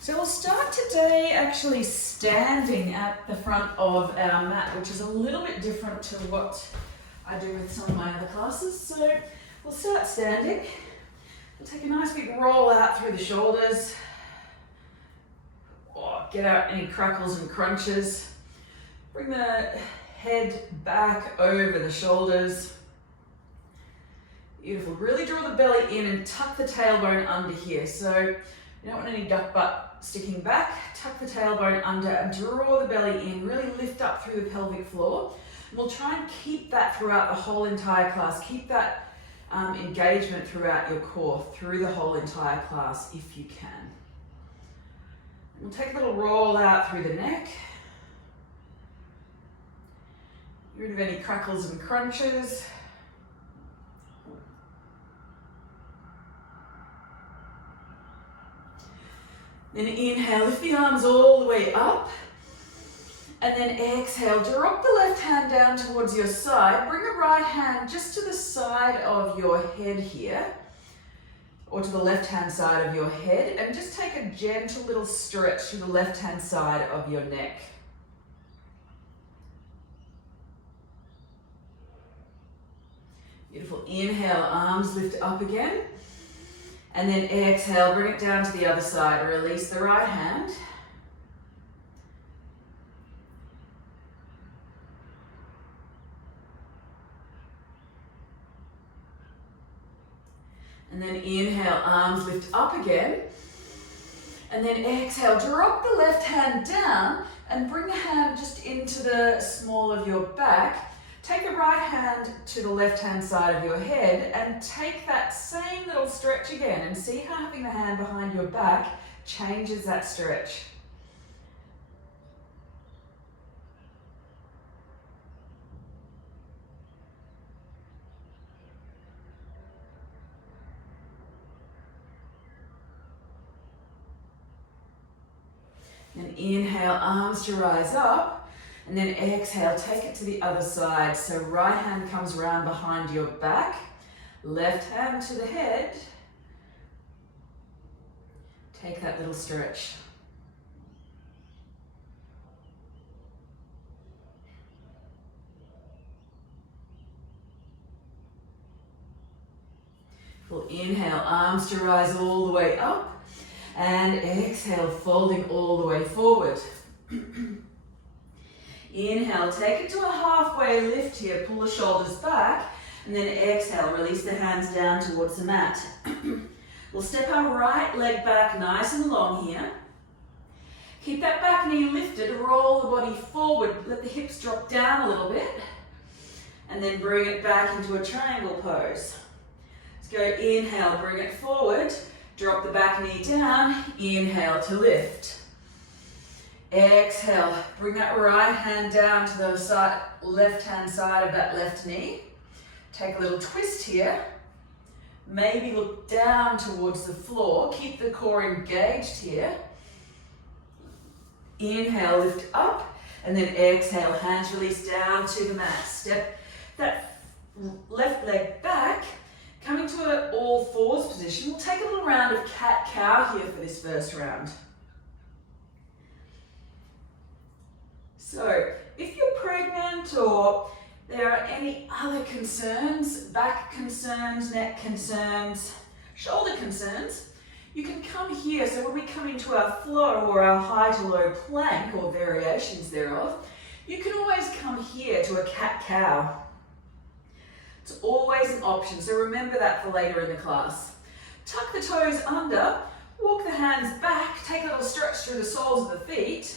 So we'll start today actually standing at the front of our mat, which is a little bit different to what I do with some of my other classes. So we'll start standing. We'll take a nice big roll out through the shoulders. Get out any crackles and crunches. Bring the head back over the shoulders. Beautiful. Really draw the belly in and tuck the tailbone under here. So you don't want any duck butt sticking back. Tuck the tailbone under and draw the belly in. Really lift up through the pelvic floor. And we'll try and keep that throughout the whole entire class. Keep that engagement throughout your core, through the whole entire class if you can. We'll take a little roll out through the neck. Get rid of any crackles and crunches. Then inhale, lift the arms all the way up. And then exhale, drop the left hand down towards your side. Bring the right hand just to the side of your head here, or to the left-hand side of your head, and just take a gentle little stretch to the left-hand side of your neck. Beautiful. Inhale, arms lift up again. And then exhale, bring it down to the other side. Release the right hand. And then inhale, arms lift up again. And then exhale, drop the left hand down and bring the hand just into the small of your back. Take the right hand to the left hand side of your head and take that same little stretch again, and see how having the hand behind your back changes that stretch. And inhale, arms to rise up. And then exhale, take it to the other side. So right hand comes around behind your back. Left hand to the head. Take that little stretch. We'll inhale, arms to rise all the way up. And exhale, folding all the way forward. Inhale, take it to a halfway lift here, pull the shoulders back, and then exhale, release the hands down towards the mat. We'll step our right leg back nice and long here. Keep that back knee lifted, roll the body forward, let the hips drop down a little bit, and then bring it back into a triangle pose. Let's go, inhale, bring it forward, drop the back knee down, inhale to lift. Exhale, bring that right hand down to the side, left-hand side of that left knee. Take a little twist here. Maybe look down towards the floor. Keep the core engaged here. Inhale, lift up, and then exhale, hands release down to the mat. Step that left leg back, coming to an all fours position. We'll take a little round of cat-cow here for this first round. So, if you're pregnant or there are any other concerns, back concerns, neck concerns, shoulder concerns, you can come here. So when we come into our flow or our high to low plank or variations thereof, you can always come here to a cat-cow. It's always an option, so remember that for later in the class. Tuck the toes under, walk the hands back, take a little stretch through the soles of the feet.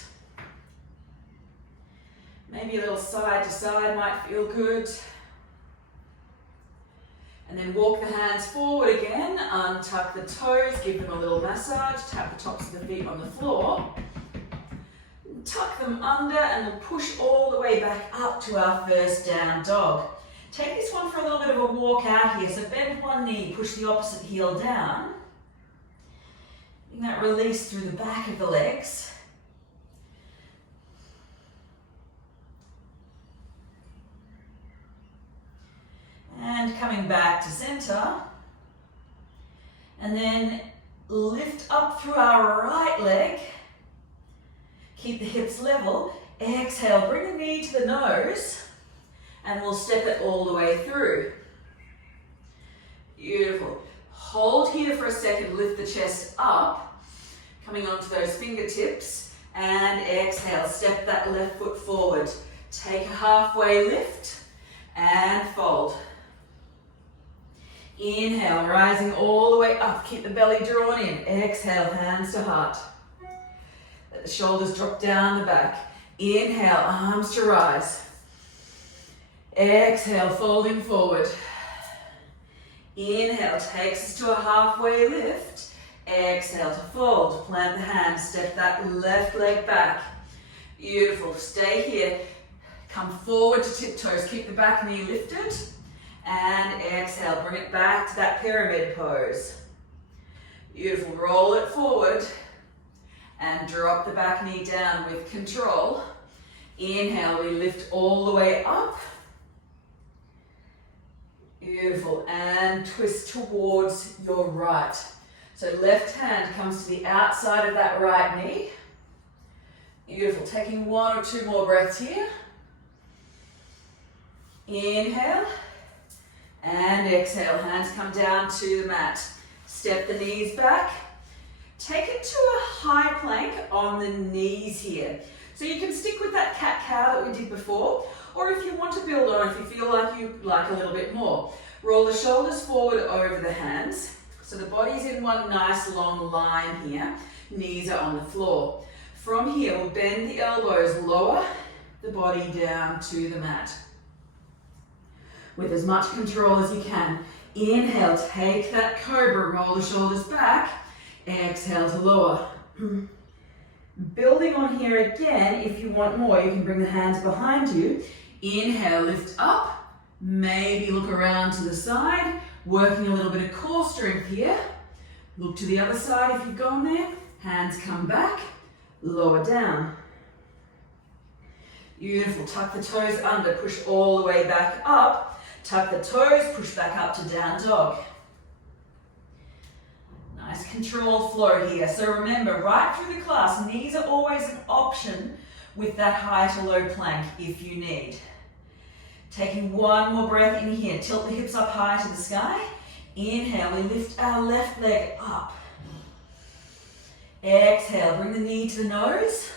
Maybe a little side to side might feel good. And then walk the hands forward again, untuck the toes, give them a little massage, tap the tops of the feet on the floor. Tuck them under and we'll push all the way back up to our first down dog. Take this one for a little bit of a walk out here. So bend one knee, push the opposite heel down. Bring that release through the back of the legs. And coming back to center. And then lift up through our right leg. Keep the hips level. Exhale, bring the knee to the nose, and we'll step it all the way through. Beautiful. Hold here for a second, lift the chest up, coming onto those fingertips, and exhale, step that left foot forward. Take a halfway lift, and fold. Inhale, rising all the way up, keep the belly drawn in. Exhale, hands to heart. Let the shoulders drop down the back. Inhale, arms to rise. Exhale, folding forward. Inhale, takes us to a halfway lift. Exhale to fold. Plant the hands, step that left leg back. Beautiful, stay here. Come forward to tiptoes, keep the back knee lifted. And exhale, bring it back to that pyramid pose. Beautiful, roll it forward. And drop the back knee down with control. Inhale, we lift all the way up. Beautiful, and twist towards your right. So left hand comes to the outside of that right knee. Beautiful, taking 1 or 2 more breaths here. Inhale, and exhale, hands come down to the mat. Step the knees back. Take it to a high plank on the knees here. So you can stick with that cat-cow that we did before, or if you want to build on, if you feel like you like a little bit more. Roll the shoulders forward over the hands. So the body's in one nice long line here. Knees are on the floor. From here, we'll bend the elbows, lower the body down to the mat. With as much control as you can. Inhale, take that cobra, roll the shoulders back. Exhale to lower. Building on here again, if you want more, you can bring the hands behind you. Inhale, lift up. Maybe look around to the side. Working a little bit of core strength here. Look to the other side if you've gone there. Hands come back. Lower down. Beautiful. Tuck the toes under. Push all the way back up. Tuck the toes. Push back up to down dog. Nice controlled flow here. So remember, right through the class, knees are always an option with that high to low plank if you need. Taking 1 more breath in here. Tilt the hips up high to the sky. Inhale, we lift our left leg up. Exhale, bring the knee to the nose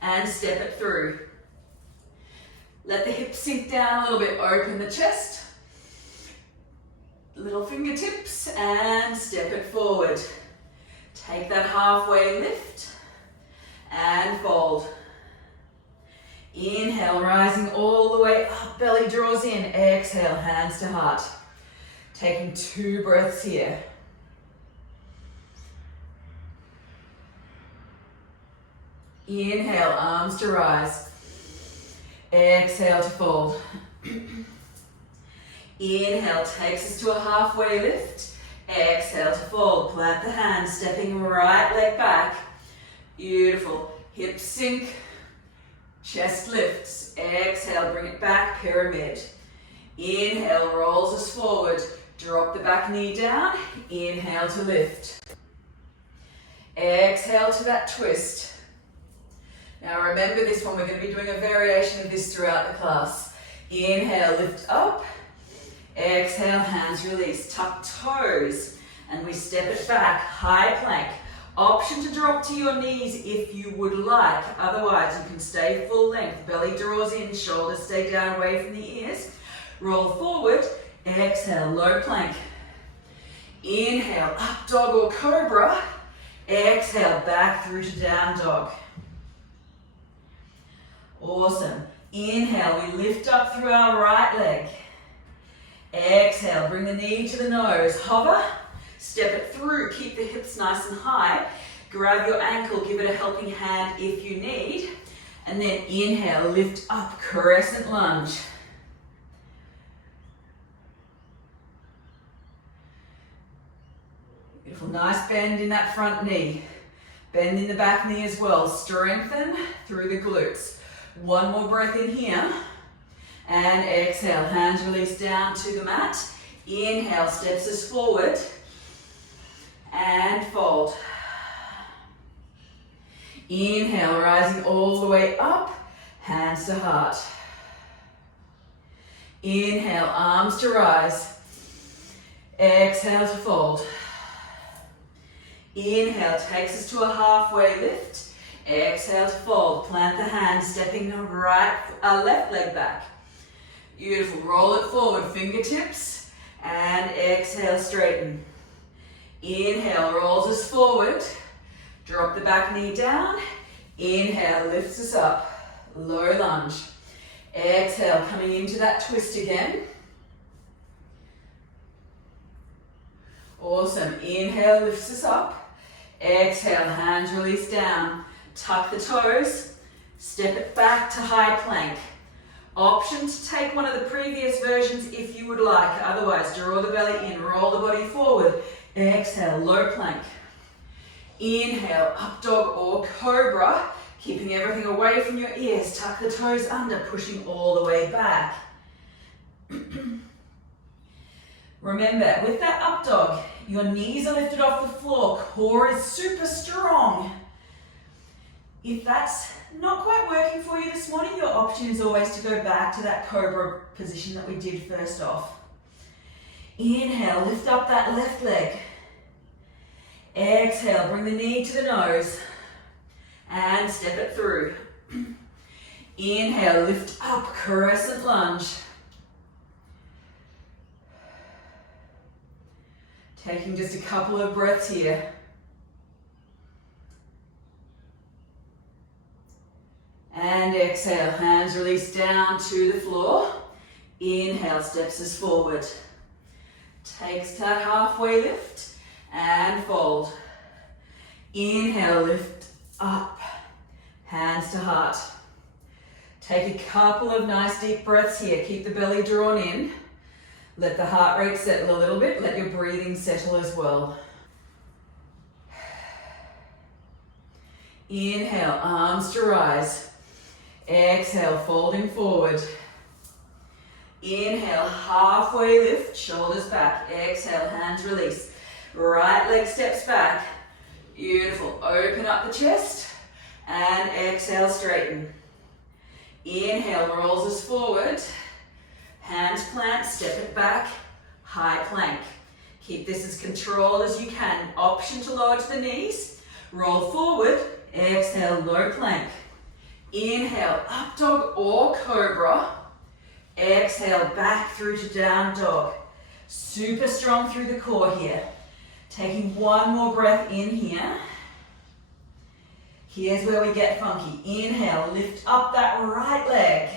and step it through. Let the hips sink down a little bit. Open the chest. Little fingertips and step it forward. Take that halfway lift and fold. Inhale, rising all the way up, belly draws in. Exhale, hands to heart. Taking 2 breaths here. Inhale, arms to rise. Exhale to fold. Inhale, takes us to a halfway lift. Exhale to fold. Plant the hands, stepping right leg back. Beautiful. Hips sink. Chest lifts. Exhale, bring it back, pyramid. Inhale, rolls us forward. Drop the back knee down. Inhale to lift. Exhale to that twist. Now remember this one, we're going to be doing a variation of this throughout the class. Inhale, lift up. Exhale, hands release. Tuck toes. And we step it back, high plank. Option to drop to your knees if you would like. Otherwise, you can stay full length. Belly draws in, shoulders stay down away from the ears. Roll forward. Exhale, low plank. Inhale, up dog or cobra. Exhale, back through to down dog. Awesome. Inhale, we lift up through our right leg. Exhale, bring the knee to the nose. Hover, step it through. Keep the hips nice and high. Grab your ankle, give it a helping hand if you need. And then inhale, lift up, crescent lunge. Beautiful, nice bend in that front knee. Bend in the back knee as well. Strengthen through the glutes. 1 more breath in here. And exhale, hands release down to the mat. Inhale, steps us forward. and fold. Inhale, rising all the way up, hands to heart. Inhale, arms to rise. Exhale to fold. Inhale takes us to a halfway lift. Exhale to fold. Plant the hands, stepping the left leg back. Beautiful. Roll it forward, fingertips, and exhale, straighten. Inhale, rolls us forward. Drop the back knee down. Inhale, lifts us up. Low lunge. Exhale, coming into that twist again. Awesome. Inhale, lifts us up. Exhale, hands release down. Tuck the toes. Step it back to high plank. Option to take one of the previous versions if you would like. Otherwise, draw the belly in, roll the body forward. Exhale, low plank. Inhale, up dog or cobra. Keeping everything away from your ears. Tuck the toes under, pushing all the way back. Remember, with that up dog, your knees are lifted off the floor. Core is super strong. If that's not quite working for you this morning, your option is always to go back to that cobra position that we did first off. Inhale, lift up that left leg. Exhale, bring the knee to the nose and step it through. Inhale, lift up, crescent lunge. Taking just a couple of breaths here. And exhale, hands release down to the floor. Inhale, steps us forward. Takes that halfway lift and fold. Inhale, lift up, hands to heart. Take a couple of nice deep breaths here. Keep the belly drawn in. Let the heart rate settle a little bit. Let your breathing settle as well. Inhale, arms to rise. Exhale, folding forward. Inhale, halfway lift, shoulders back. Exhale, hands release. Right leg steps back. Beautiful. Open up the chest and exhale, straighten. Inhale, rolls us forward. Hands plant, step it back, high plank. Keep this as controlled as you can. Option to lower to the knees. Roll forward, exhale, low plank. Inhale, up dog or cobra. Exhale, back through to down dog. Super strong through the core here. Taking one more breath in here. Here's where we get funky. Inhale, lift up that right leg.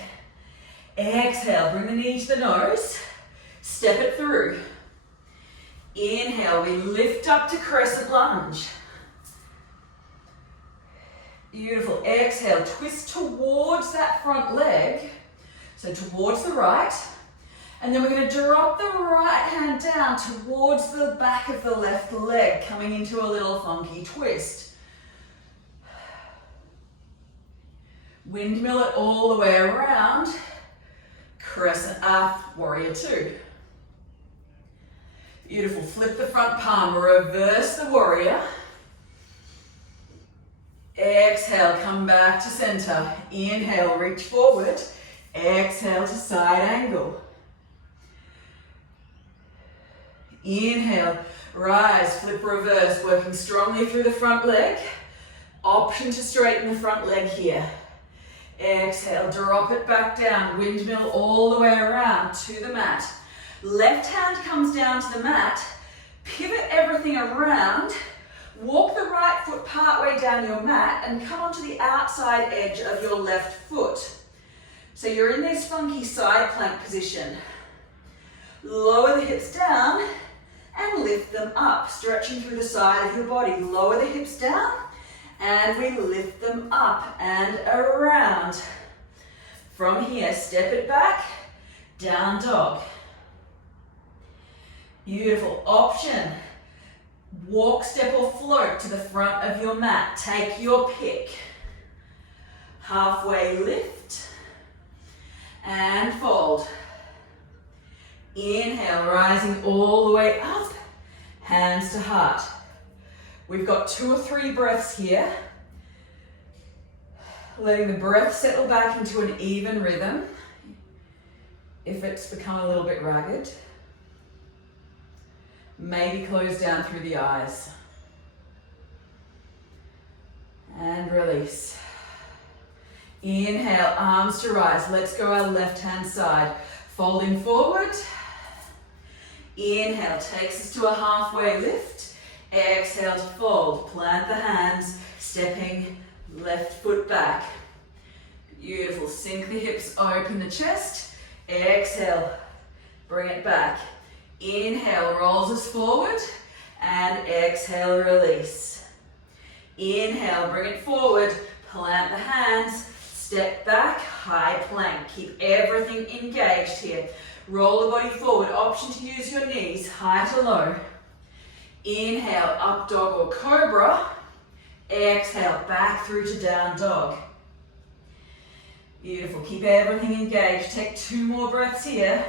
Exhale, bring the knee to the nose. Step it through. Inhale, we lift up to crescent lunge. Beautiful. Exhale, twist towards that front leg. So towards the right. And then we're going to drop the right hand down towards the back of the left leg, coming into a little funky twist. Windmill it all the way around. Crescent up, warrior two. Beautiful. Flip the front palm, reverse the warrior. Exhale, come back to center. Inhale, reach forward. Exhale to side angle. Inhale, rise, flip reverse, working strongly through the front leg. Option to straighten the front leg here. Exhale, drop it back down, windmill all the way around to the mat. Left hand comes down to the mat, pivot everything around, walk the right foot partway down your mat and come onto the outside edge of your left foot. So you're in this funky side plank position. Lower the hips down and lift them up, stretching through the side of your body. Lower the hips down and we lift them up and around. From here, step it back, down dog. Beautiful. Option. Walk, step or float to the front of your mat. Take your pick. Halfway lift and fold. Inhale, rising all the way up. Hands to heart. We've got 2 or 3 breaths here. Letting the breath settle back into an even rhythm. If it's become a little bit ragged, maybe close down through the eyes. And release. Inhale, arms to rise. Let's go our left hand side. Folding forward. Inhale, takes us to a halfway lift. Exhale to fold. Plant the hands, stepping left foot back. Beautiful. Sink the hips, open the chest. Exhale, bring it back. Inhale, rolls us forward. And exhale, release. Inhale, bring it forward. Plant the hands, step back, high plank. Keep everything engaged here. Roll the body forward. Option to use your knees, high to low. Inhale, up dog or cobra. Exhale, back through to down dog. Beautiful. Keep everything engaged. Take 2 more breaths here.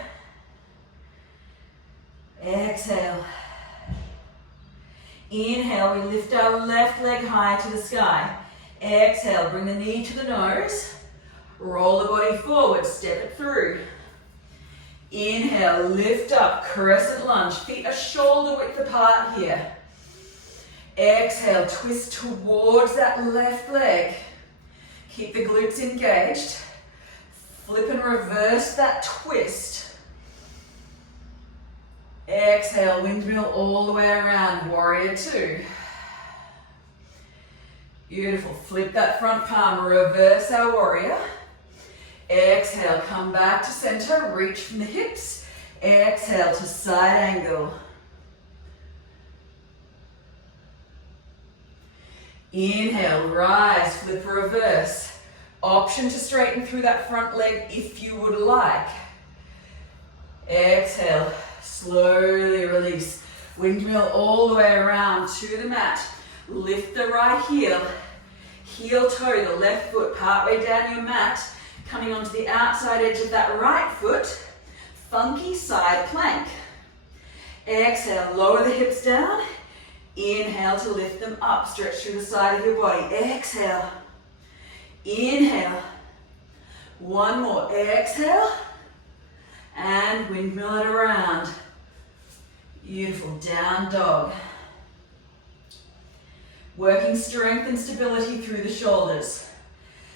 Exhale. Inhale, we lift our left leg high to the sky. Exhale, bring the knee to the nose. Roll the body forward, step it through. Inhale, lift up, crescent lunge. Feet are shoulder width apart here. Exhale, twist towards that left leg. Keep the glutes engaged. Flip and reverse that twist. Exhale, windmill all the way around, warrior 2. Beautiful, flip that front palm, reverse our warrior. Exhale, come back to center, reach from the hips. Exhale to side angle. Inhale, rise, flip, reverse. Option to straighten through that front leg if you would like. Exhale, slowly release. Windmill all the way around to the mat. Lift the right heel. Heel toe, the left foot partway down your mat. Coming onto the outside edge of that right foot. Funky side plank. Exhale, lower the hips down. Inhale to lift them up. Stretch through the side of your body. Exhale. Inhale. One more. Exhale. And windmill it around. Beautiful. Down dog. Working strength and stability through the shoulders.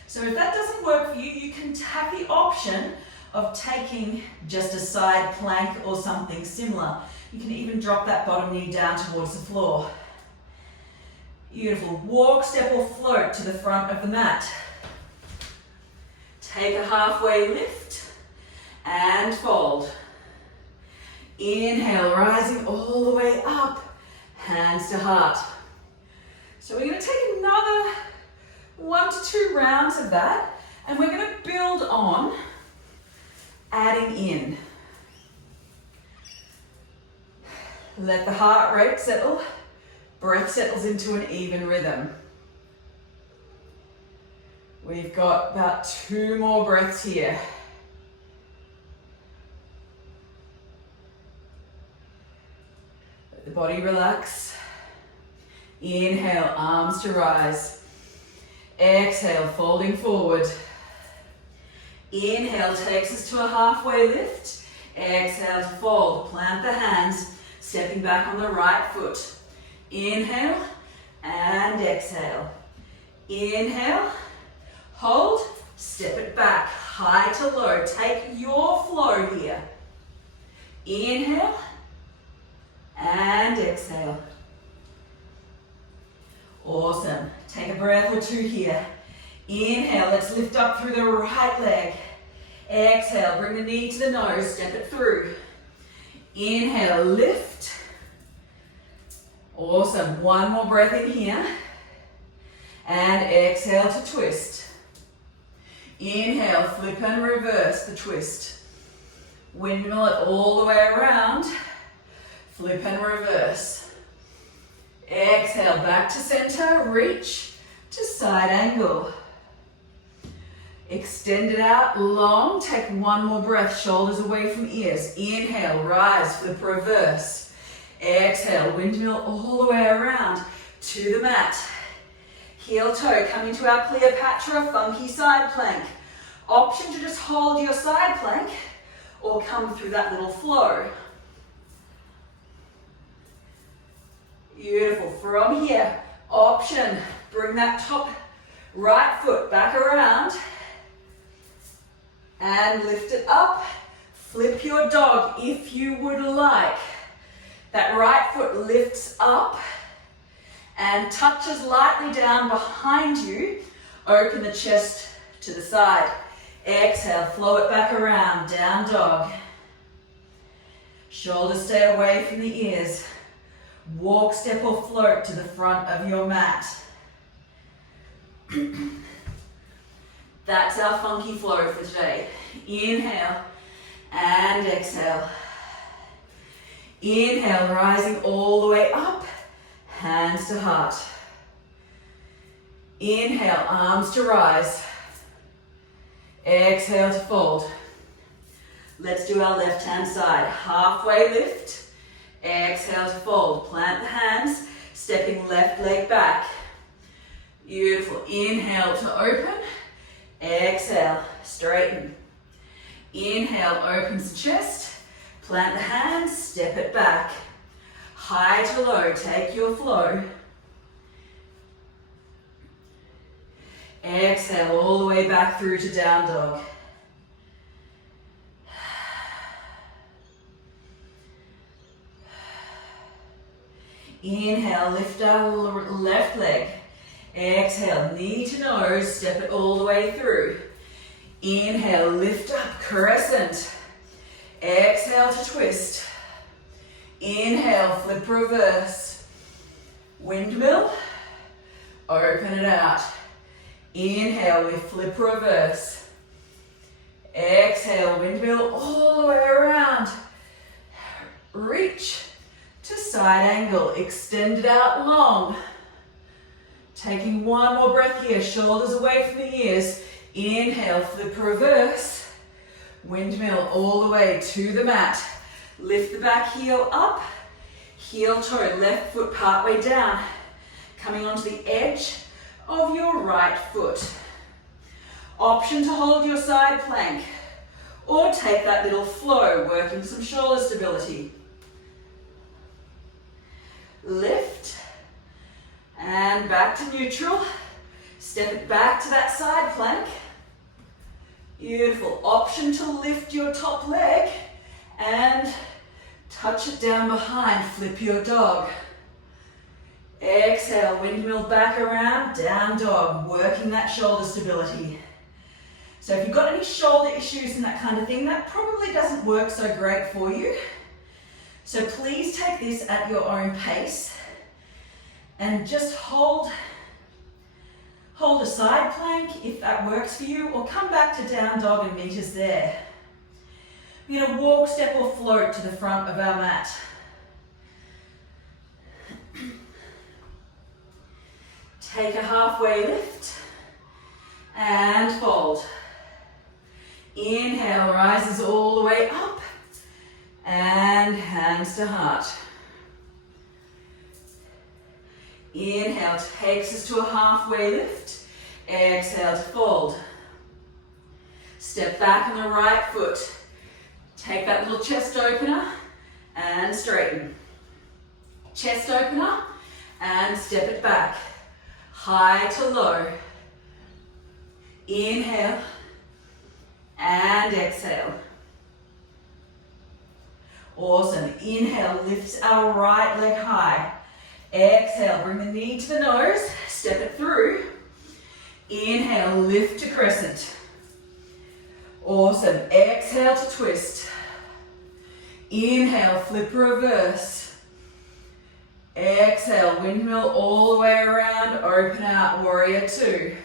So if that doesn't work for you, you can have the option of taking just a side plank or something similar. You can even drop that bottom knee down towards the floor. Beautiful. Walk, step or float to the front of the mat. Take a halfway lift and fold. Inhale, rising all the way up, hands to heart. So we're going to take another 1 to 2 rounds of that, and we're going to build on adding in. Let the heart rate settle. Breath settles into an even rhythm. We've got about 2 more breaths here. Let the body relax. Inhale, arms to rise. Exhale, folding forward. Inhale takes us to a halfway lift. Exhale to fold. Plant the hands, stepping back on the right foot. Inhale and exhale. Inhale, hold, step it back, high to low. Take your flow here. Inhale and exhale. Awesome. Take a breath or 2 here. Inhale, let's lift up through the right leg. Exhale, bring the knee to the nose, step it through. Inhale, lift. Awesome. 1 more breath in here. And exhale to twist. Inhale, flip and reverse the twist. Windmill it all the way around. Flip and reverse. Exhale, back to center, reach to side angle. Extend it out long, take 1 more breath, shoulders away from ears. Inhale, rise, flip, reverse. Exhale, windmill all the way around. to the mat. Heel toe coming to our Cleopatra funky side plank. Option to just hold your side plank or come through that little flow. Beautiful. From here, option, bring that top right foot back around and lift it up. Flip your dog if you would like. That right foot lifts up and touches lightly down behind you. Open the chest to the side. Exhale, flow it back around, down dog. Shoulders stay away from the ears. Walk, step or float to the front of your mat. That's our funky flow for today. Inhale and exhale. Inhale, rising all the way up, hands to heart. Inhale, arms to rise. Exhale to fold. Let's do our left hand side. Halfway lift. Exhale to fold. Plant the hands, stepping left leg back. Beautiful. Inhale to open. Exhale, straighten. Inhale, opens the chest. Plant the hands, step it back. High to low, take your flow. Exhale all the way back through to down dog. Inhale, lift our left leg. Exhale, knee to nose, step it all the way through. Inhale, lift up, crescent. Exhale to twist. Inhale, flip reverse. Windmill, open it out. Inhale, we flip reverse. Exhale, windmill all the way around. Reach to side angle, extend it out long. Taking one more breath here, shoulders away from the ears. Inhale, flip reverse. Windmill all the way to the mat. Lift the back heel up. Heel toe, left foot partway down. Coming onto the edge of your right foot. Option to hold your side plank or take that little flow, working some shoulder stability. Lift and back to neutral. Step it back to that side plank. Beautiful. Option to lift your top leg and touch it down behind. Flip your dog. Exhale, windmill back around, down dog, working that shoulder stability. So if you've got any shoulder issues and that kind of thing, that probably doesn't work so great for you. So please take this at your own pace and just hold a side plank if that works for you, or come back to down dog and meet us there. We're going to walk, step or float to the front of our mat. Take a halfway lift and fold. Inhale, rises all the way up and hands to heart. Inhale takes us to a halfway lift. Exhale to fold. Step back on the right foot. Take that little chest opener and straighten. Chest opener and step it back. High to low. Inhale and exhale. Awesome. Inhale, lifts our right leg high. Exhale, bring the knee to the nose, step it through. Inhale, lift to crescent. Awesome. Exhale to twist. Inhale, flip reverse. Exhale, windmill all the way around, open out, warrior two.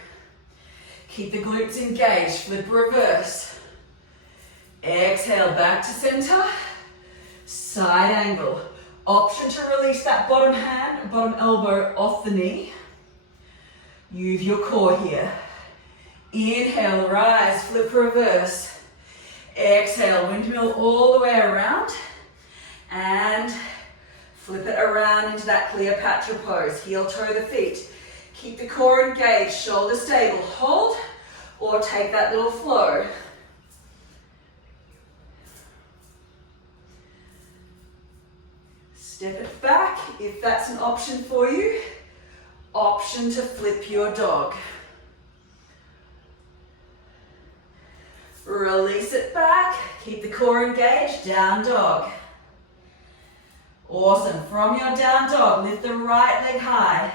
Keep the glutes engaged, flip reverse. Exhale, back to center. Side angle. Option to release that bottom hand, bottom elbow off the knee. Use your core here. Inhale, rise, flip reverse. Exhale, windmill all the way around. And Flip it around into that Cleopatra pose. Heel toe the feet. Keep the core engaged, shoulder stable. Hold or take that little flow. Step it back if that's an option for you. Option to flip your dog. Release it back. Keep the core engaged. Down dog. Awesome. From your down dog, lift the right leg high.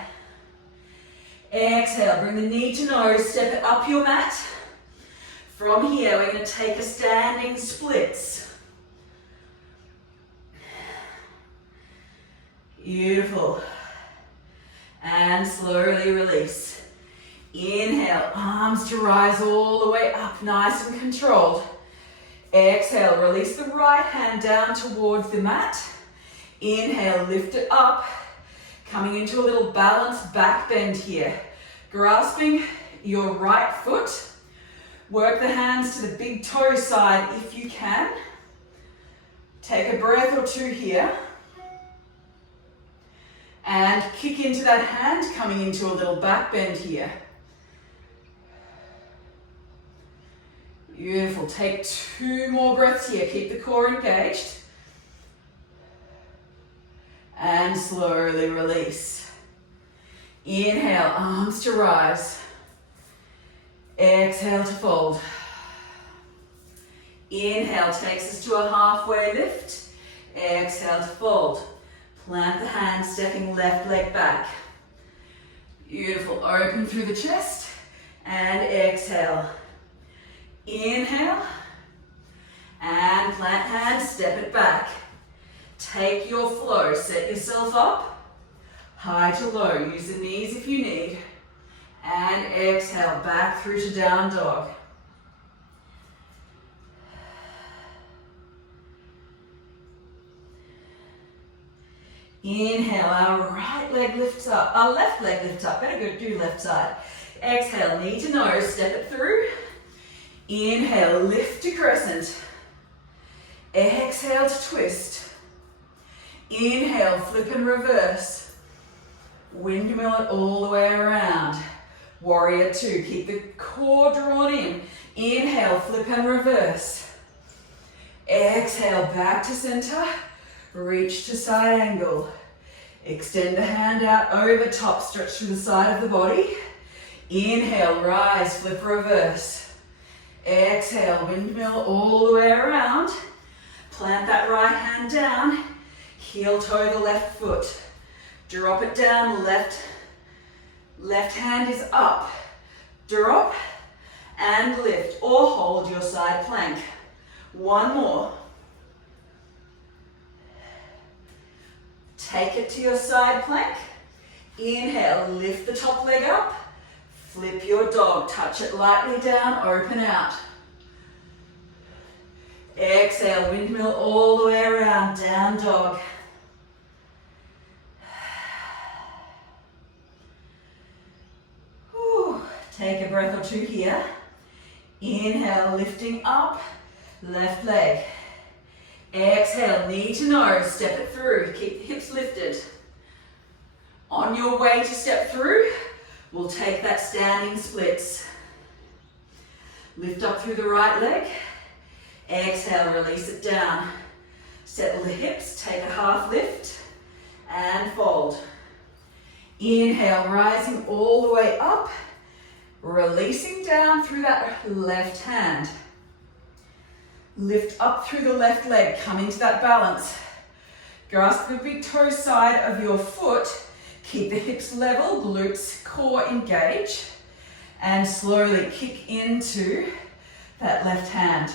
Exhale. Bring the knee to nose. Step it up your mat. From here, we're going to take a standing splits. Beautiful. And slowly release. Inhale, arms to rise all the way up, nice and controlled. Exhale, release the right hand down towards the mat. Inhale, lift it up. Coming into a little balanced back bend here. Grasping your right foot. Work the hands to the big toe side if you can. Take a breath or two here. And kick into that hand, coming into a little back bend here. Beautiful. Take 2 more breaths here. Keep the core engaged. And slowly release. Inhale, arms to rise. Exhale to fold. Inhale takes us to a halfway lift. Exhale to fold. Plant the hand, stepping left leg back. Beautiful. Open through the chest and exhale. Inhale and plant hand, step it back. Take your flow, set yourself up, high to low. Use the knees if you need. And exhale, back through to down dog. Inhale, our right leg lifts up, our left leg lifts up. Better go do left side. Exhale, knee to nose, step it through. Inhale, lift to crescent. Exhale to twist. Inhale, flip and reverse. Windmill it all the way around. Warrior 2, keep the core drawn in. Inhale, flip and reverse. Exhale, back to center. Reach to side angle. Extend the hand out over top, stretch to the side of the body. Inhale, rise, flip, reverse. Exhale, windmill all the way around. Plant that right hand down. Heel toe the left foot. Drop it down, left hand is up. Drop and lift or hold your side plank. 1 more. Take it to your side plank. Inhale, lift the top leg up. Flip your dog, touch it lightly down, open out. Exhale, windmill all the way around, down dog. Whew. Take a breath or two here. Inhale, lifting up, left leg. Exhale, knee to nose, step it through, keep the hips lifted. On your way to step through, we'll take that standing splits. Lift up through the right leg. Exhale, release it down. Settle the hips, take a half lift and fold. Inhale, rising all the way up, releasing down through that left hand. Lift up through the left leg, come into that balance. Grasp the big toe side of your foot. Keep the hips level, glutes, core engage. And slowly kick into that left hand.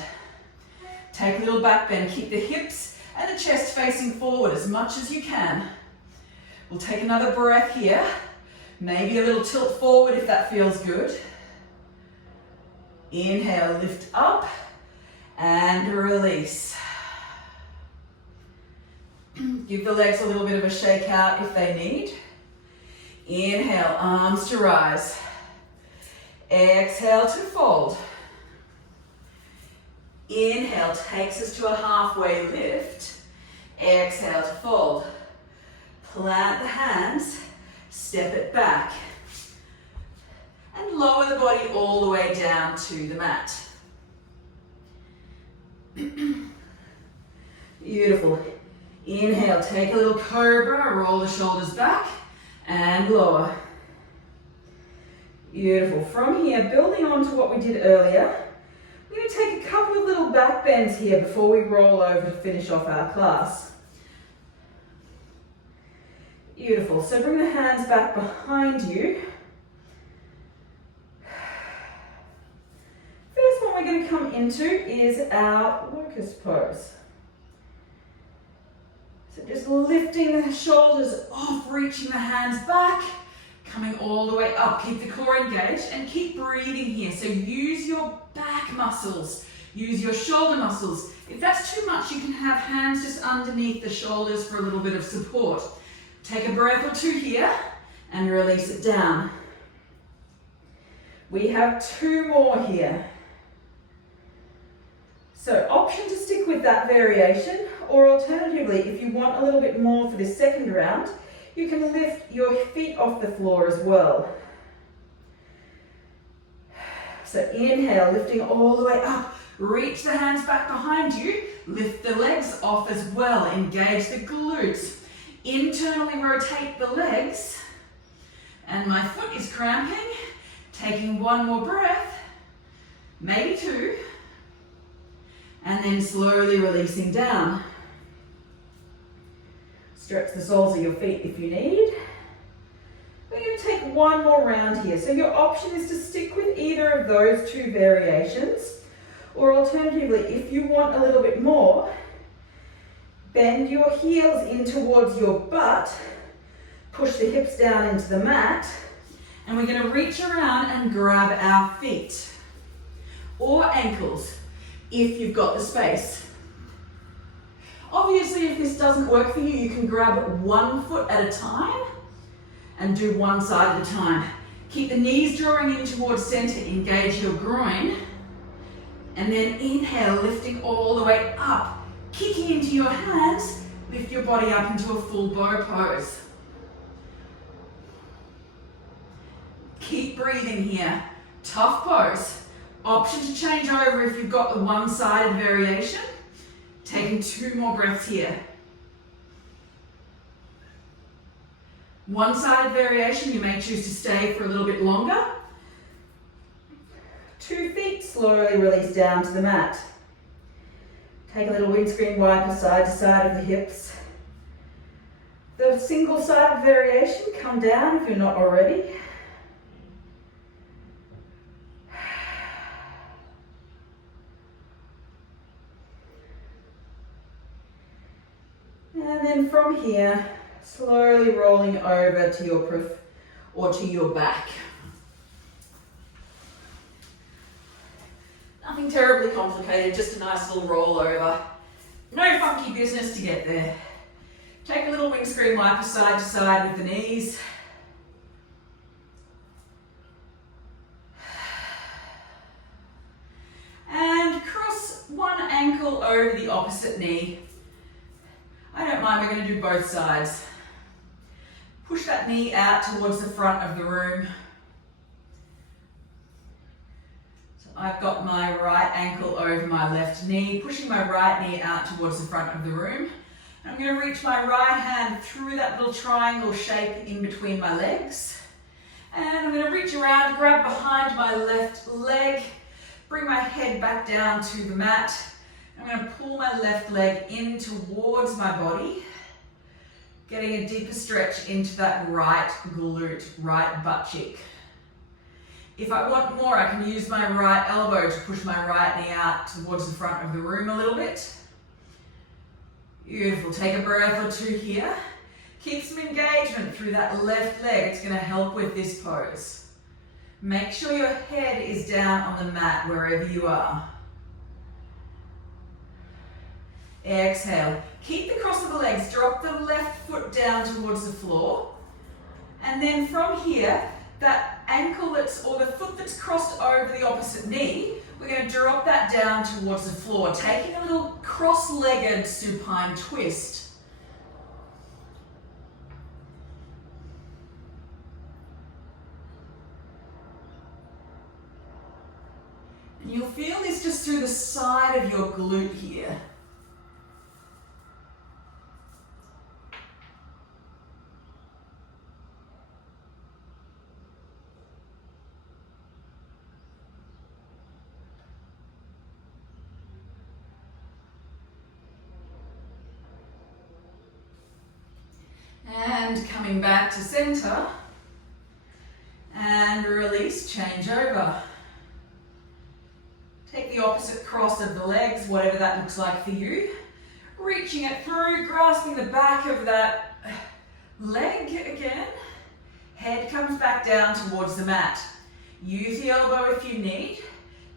Take a little back bend, keep the hips and the chest facing forward as much as you can. We'll take another breath here. Maybe a little tilt forward if that feels good. Inhale, lift up. And release. Give the legs a little bit of a shake out if they need. Inhale, arms to rise. Exhale to fold. Inhale takes us to a halfway lift. Exhale to fold. Plant the hands, step it back. And lower the body all the way down to the mat. Beautiful. Inhale, take a little cobra, roll the shoulders back and lower. Beautiful. From here, building on to what we did earlier, we're going to take a couple of little back bends here before we roll over to finish off our class. Beautiful. So bring the hands back behind you. First one we're going to come into is our locust pose. So just lifting the shoulders off, reaching the hands back, coming all the way up. Keep the core engaged and keep breathing here. So use your back muscles, use your shoulder muscles. If that's too much, you can have hands just underneath the shoulders for a little bit of support. Take a breath or two here and release it down. We have 2 more here. So option to stick with that variation, or alternatively, if you want a little bit more for this second round, you can lift your feet off the floor as well. So inhale, lifting all the way up. Reach the hands back behind you. Lift the legs off as well. Engage the glutes. Internally rotate the legs. And my foot is cramping. Taking 1 more breath. Maybe 2. And then slowly releasing down. Stretch the soles of your feet if you need. We're going to take 1 more round here. So your option is to stick with either of those 2 variations. Or alternatively, if you want a little bit more, bend your heels in towards your butt. Push the hips down into the mat. And we're going to reach around and grab our feet. Or ankles, if you've got the space. Obviously, if this doesn't work for you, you can grab 1 foot at a time and do one side at a time. Keep the knees drawing in towards center, engage your groin, and then inhale, lifting all the way up, kicking into your hands, lift your body up into a full bow pose. Keep breathing here, tough pose. Option to change over if you've got the one-sided variation. Taking 2 more breaths here. One-sided variation, you may choose to stay for a little bit longer. 2 feet, slowly release down to the mat. Take a little windscreen wiper side to side of the hips. The single-sided variation, come down if you're not already. And then from here, slowly rolling over to your back. Nothing terribly complicated, just a nice little roll over. No funky business to get there. Take a little windscreen wiper side to side with the knees. And cross one ankle over the opposite knee. I don't mind, we're going to do both sides. Push that knee out towards the front of the room. So I've got my right ankle over my left knee, pushing my right knee out towards the front of the room. And I'm going to reach my right hand through that little triangle shape in between my legs. And I'm going to reach around, grab behind my left leg, bring my head back down to the mat. I'm going to pull my left leg in towards my body, getting a deeper stretch into that right glute, right butt cheek. If I want more, I can use my right elbow to push my right knee out towards the front of the room a little bit. Beautiful. Take a breath or 2 here. Keep some engagement through that left leg. It's going to help with this pose. Make sure your head is down on the mat wherever you are. Exhale. Keep the cross of the legs. Drop the left foot down towards the floor. And then from here, that ankle or the foot that's crossed over the opposite knee, we're going to drop that down towards the floor, taking a little cross-legged supine twist. the side of your glute here. And coming back to center. And release, change over. Take the opposite cross of the legs, whatever that looks like for you. Reaching it through, grasping the back of that leg again. Head comes back down towards the mat. Use the elbow if you need.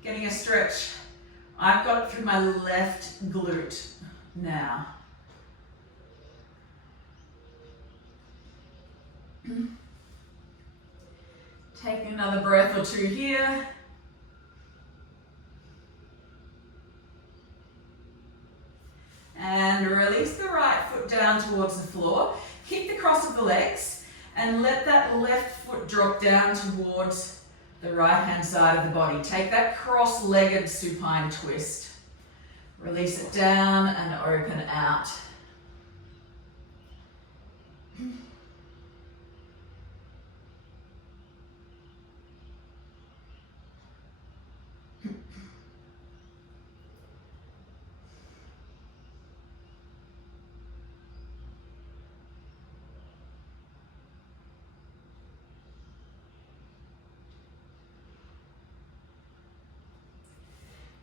Getting a stretch. I've got it through my left glute now. Take another breath or two here. And release the right foot down towards the floor. Keep the cross of the legs and let that left foot drop down towards the right hand side of the body. Take that cross-legged supine twist. Release it down and open out.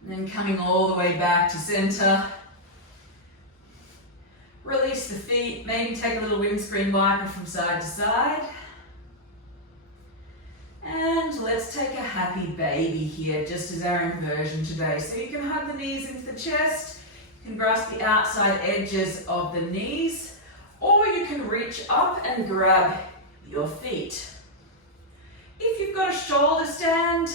And then coming all the way back to center. Release the feet, maybe take a little windscreen wiper from side to side. And let's take a happy baby here, just as our inversion today. So you can hug the knees into the chest, you can grasp the outside edges of the knees, or you can reach up and grab your feet. If you've got a shoulder stand,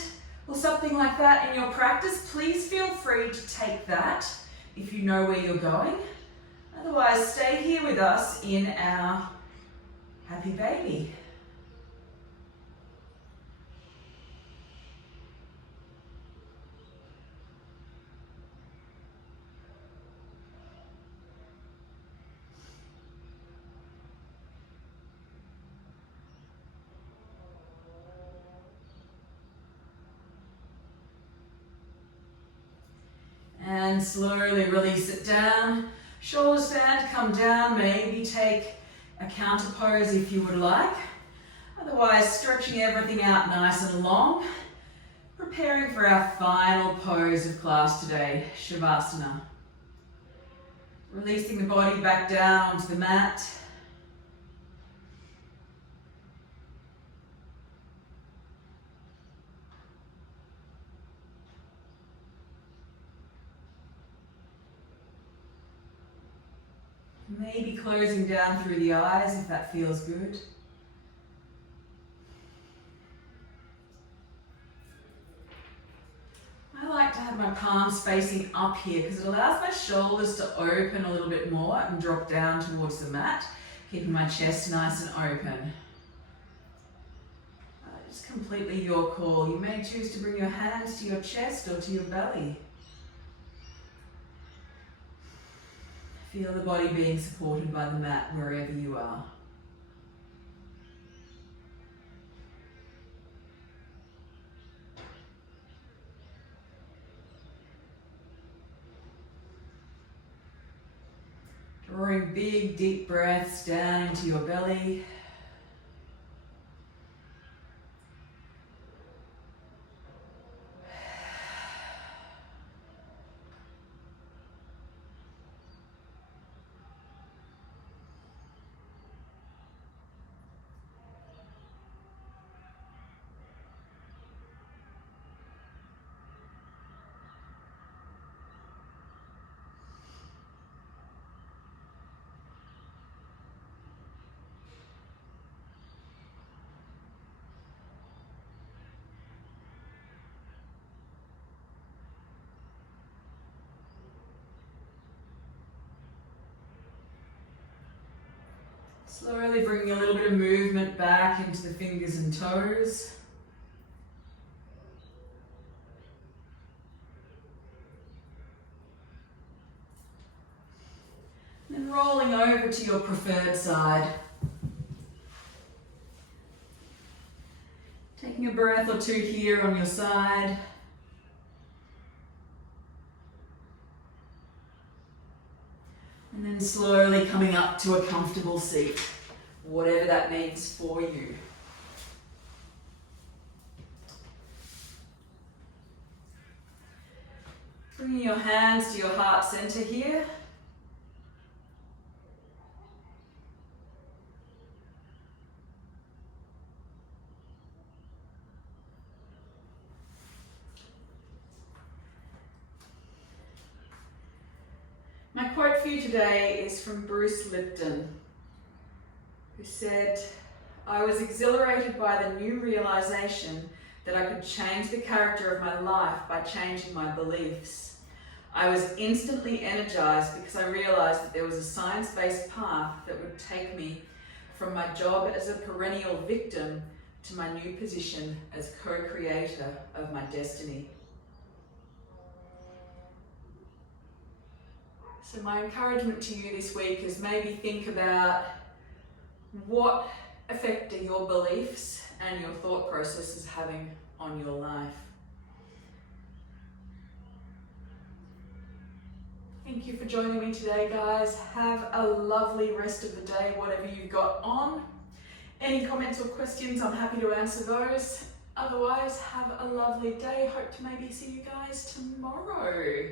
or something like that in your practice, please feel free to take that if you know where you're going. Otherwise, stay here with us in our happy baby. And slowly release it down. Shoulder stand, come down, maybe take a counter pose if you would like. Otherwise, stretching everything out nice and long. Preparing for our final pose of class today, Shavasana. Releasing the body back down onto the mat. Maybe closing down through the eyes if that feels good. I like to have my palms facing up here because it allows my shoulders to open a little bit more and drop down towards the mat, keeping my chest nice and open. It's completely your call. You may choose to bring your hands to your chest or to your belly. Feel the body being supported by the mat wherever you are. Drawing big, deep breaths down into your belly. Slowly bringing a little bit of movement back into the fingers and toes. And rolling over to your preferred side. Taking a breath or two here on your side. And then slowly coming up to a comfortable seat, whatever that means for you. Bringing your hands to your heart center here. My quote for you today is from Bruce Lipton, who said, "I was exhilarated by the new realization that I could change the character of my life by changing my beliefs. I was instantly energized because I realized that there was a science-based path that would take me from my job as a perennial victim to my new position as co-creator of my destiny." So my encouragement to you this week is maybe think about what effect are your beliefs and your thought processes having on your life. Thank you for joining me today, guys. Have a lovely rest of the day, whatever you've got on. Any comments or questions, I'm happy to answer those. Otherwise, have a lovely day. Hope to maybe see you guys tomorrow.